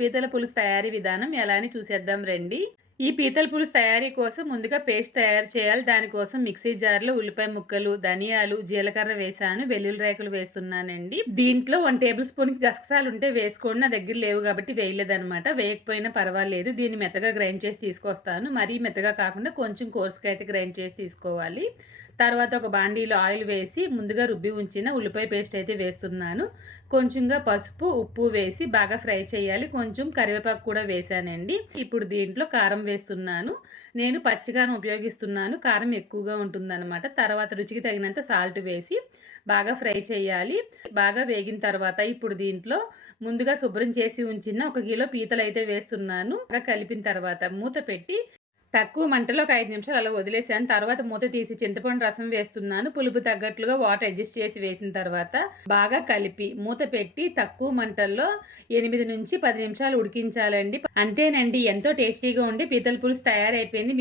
పీతల పులుసు తయారీ విధానం ఎలా అని చూసేద్దాం రండి. ఈ పీతల పులుసు తయారీ కోసం ముందుగా పేస్ట్ తయారు చేయాలి. దానికోసం మిక్సీ జార్‌లో ఉల్లిపాయ ముక్కలు, ధనియాలు, జీలకర్ర వేశాను. వెల్లుల్లి రేకులు వేస్తున్నానండి. దీంట్లో 1 టేబుల్ స్పూన్‌కి గసగసాలుంటే వేసుకోండి. నా దగ్గర లేవు కాబట్టి వేయలేదనమాట. వేయకపోయినా పర్వాలేదు. దీన్ని మెత్తగా గ్రైండ్ చేసి తీసుకొస్తాను. మరీ మెత్తగా కాకుండా కొంచెం కోర్స్‌గా అయితే గ్రైండ్ చేసి తీసుకోవాలి. తర్వాత ఒక బాండీలో ఆయిల్ వేసి ముందుగా రుబ్బి ఉంచిన ఉల్లిపాయ పేస్ట్ అయితే వేస్తున్నాను. కొంచెంగా పసుపు, ఉప్పు వేసి బాగా ఫ్రై చేయాలి. కొంచెం కరివేపాకు కూడా వేశానండి. ఇప్పుడు దీంట్లో కారం వేస్తున్నాను. నేను పచ్చికారం ఉపయోగిస్తున్నాను. కారం ఎక్కువగా ఉంటుందన్నమాట. తర్వాత రుచికి తగినంత సాల్ట్ వేసి బాగా ఫ్రై చేయాలి. బాగా వేగిన తర్వాత ఇప్పుడు దీంట్లో ముందుగా శుభ్రం చేసి ఉంచిన 1 కిలో పీతలైతే వేస్తున్నాను. బాగా కలిపిన తర్వాత మూత పెట్టి తక్కువ మంటలో ఒక 5 నిమిషాలు అలా వదిలేసాను. తర్వాత మూత తీసి చింతపండు రసం వేస్తున్నాను. పులుపు తగ్గట్లుగా వాటర్ అడ్జస్ట్ చేసి వేసిన తర్వాత బాగా కలిపి మూత పెట్టి తక్కువ మంటల్లో 8-10 నిమిషాలు ఉడికించాలండి. అంతేనండి, ఎంతో టేస్టీగా ఉండే పీతల పులుసు తయారైపోయింది.